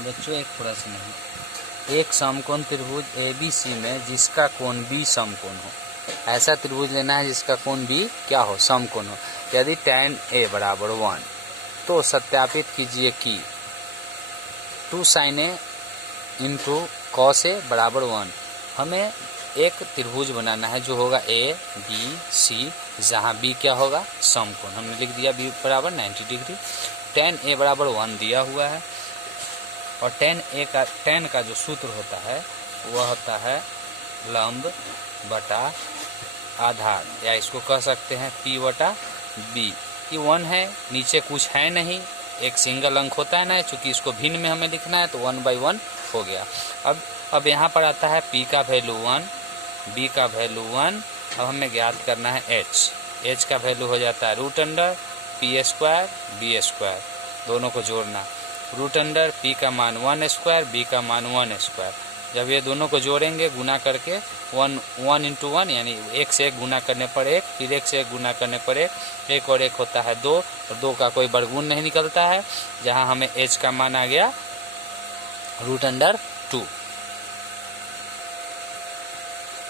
बच्चों एक प्रश्न है, एक समकोण त्रिभुज ABC में जिसका कोण B समकोण हो, ऐसा त्रिभुज लेना है जिसका कोण B क्या हो, समकोण हो। यदि tan A बराबर 1 तो सत्यापित कीजिए कि 2 sin A into cos A बराबर 1। हमें एक त्रिभुज बनाना है जो होगा A B C, जहाँ B क्या होगा, समकोण। हमने लिख दिया B बराबर 90 डिग्री। tan A बराबर 1 दिया हुआ है और tan का जो सूत्र होता है वह होता है लंब बटा आधार, या इसको कह सकते हैं P बटा B। ये 1 है, नीचे कुछ है नहीं, एक सिंगल अंक होता है ना, चूंकि इसको भिन्न में हमें लिखना है तो 1/1 हो गया। अब यहाँ पर आता है P का वैल्यू 1, B का वैल्यू 1। अब हमें ज्ञात करना है H का वैल्यू हो जाता है √P² B², दोनों को जोड़ना। √, P का मान 1² B का मान 1²। जब ये दोनों को जोड़ेंगे गुना करके 1 इंटू 1 यानी 1 से 1 गुना करने पर 1, फिर 1 से 1 गुना करने पर 1 और 1 होता है 2, और 2 का कोई वर्गमूल नहीं निकलता है, जहां हमें H का मान आ गया √2।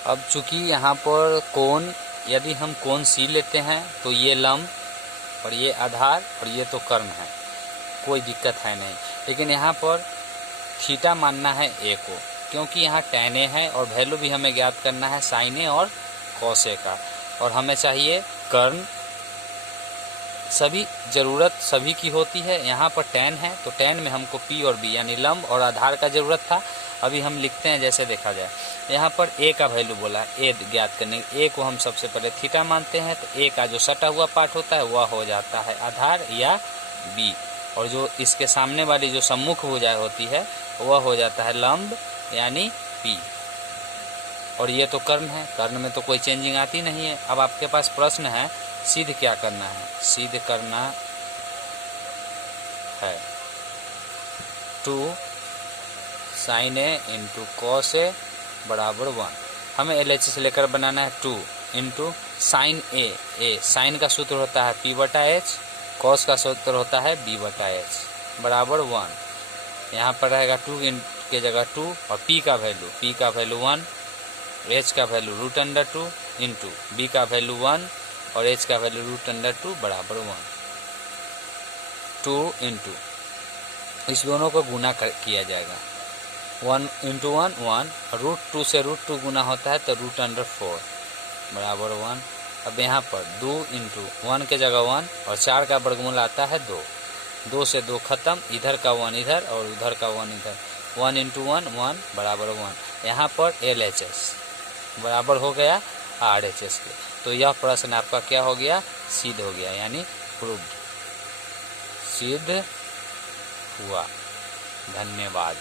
अब चूंकि यहाँ पर कोण, यदि हम कोण C लेते हैं तो ये लंब और ये आधार और ये तो कर्ण है, कोई दिक्कत है नहीं। लेकिन यहाँ पर थीटा मानना है A को, क्योंकि यहाँ tan A है और वैल्यू भी हमें ज्ञात करना है sin A और cos A का, और हमें चाहिए कर्ण। ज़रूरत सभी की होती है। यहाँ पर tan है तो tan में हमको P और B यानी लंब और आधार का ज़रूरत था। अभी हम लिखते हैं जैसे देखा जाए, यहाँ पर A का वैल्यू बोला है, A ज्ञात करने, A को हम सबसे पहले थीटा मानते हैं, तो A का जो सटा हुआ पार्ट होता है वह हो जाता है आधार या B, और जो इसके सामने वाली जो सम्मुख भुजा होती है वह हो जाता है लंब यानी P, और ये तो कर्ण है, कर्ण में तो कोई चेंजिंग आती नहीं है। अब आपके पास प्रश्न है सिद्ध क्या करना है, सिद्ध करना है 2 sin A into cos A बराबर 1। हमें LHS लेकर बनाना है 2 इंटू साइन A, साइन का सूत्र होता है P बटा H, cos का सूत्र होता है B बटा H बराबर 1। यहाँ पर रहेगा 2 के जगह 2 और P का वैल्यू 1, H का वैल्यू √2 इंटू B का वैल्यू 1 और H का वैल्यू √2 बराबर 1। 2 इंटू इस दोनों को गुना किया जाएगा, 1 इंटू 1 1, √2 से √2 गुना होता है तो √4 बराबर 1। अब यहाँ पर 2 इंटू 1 के जगह 1 और 4 का वर्गमूल आता है 2, 2 से 2 खत्म, इधर का 1 इधर और उधर का 1 इधर, 1 इंटू 1 1 बराबर 1। यहाँ पर LHS बराबर हो गया RHS के। तो यह प्रश्न आपका क्या हो गया, सिद्ध हो गया, यानी प्रूव्ड, सिद्ध हुआ। धन्यवाद।